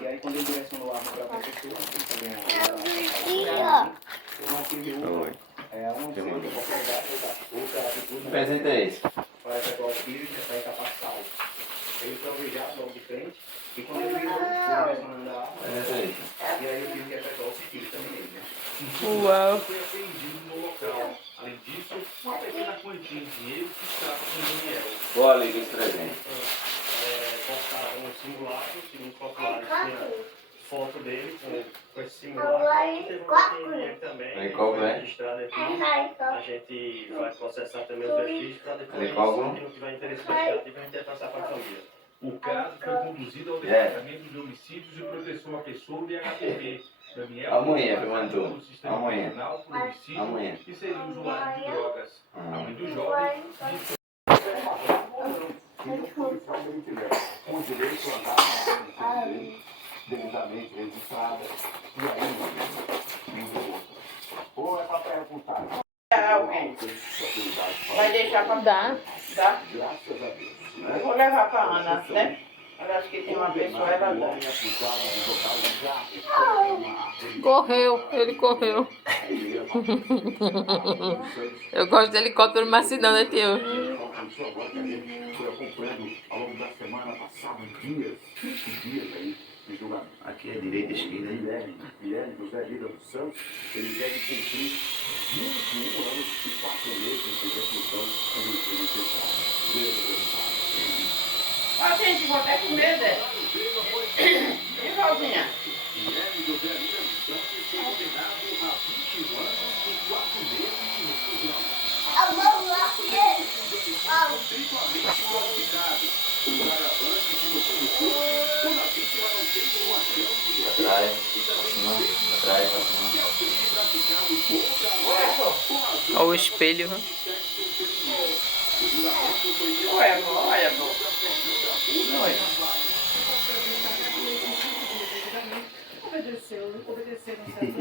E aí quando ele direcionou a arma para a pessoa, que presente é esse? para efetuar o tiro e já está incapacitado. Ele foi alvejado logo de frente e quando ele virou, direcionando a arma, e aí eu tive que efetuar o tiro também nele, né? Uau! Foi apreendido no local. Além disso, uma pequena quantia de dinheiro que estava com o Daniel. Boa liga esse presente. Cortaram um simulacro, segundo os populares, tinha foto dele com esse simulacro. Teve um pequeno também, Helicóptero, foi né? registrado aqui. A gente vai processar também os vestígios para depois, Helicóptero. se não tiver interesse investigativo, a gente vai passar para a família. O caso foi conduzido ao Departamento de Homicídios e Proteção à Pessoa do HPP. Daniel Amanhã, foi Fernando. passado pelo Sistema Amanhã. Nacional por Homicídio Amanhã. e seria usuário de drogas. A mãe do jovem disse com direito a andar devidamente registrada e ainda ou é para perguntar Alguém vai deixar pra Dá. dar? graças a Deus, né? Eu vou levar pra Ana, né? Eu acho que tem uma pessoa, ela dá. Correu, ele correu. Eu gosto de helicóptero, mas não, né, tio? Aconteceu agora que a gente foi acompanhando ao longo da semana passada, dias aí de julgamento. Aqui é direita e esquerda. Guilherme José Lira dos Santos, ele deve cumprir 21 anos e 4 meses de reclusão no regime fechado. Ó, gente, vou até com medo, é? E Valzinha? Guilherme José Lira dos Santos foi condenado a 21 anos e 4 meses de reclusão. Triplamente qualificado. O agravante de motivo curto, quando a vítima não tem nenhuma chance de Atrás, atrás, Olha o espelho. Ué, amor, olha, amor. Oi. Obedeceram certo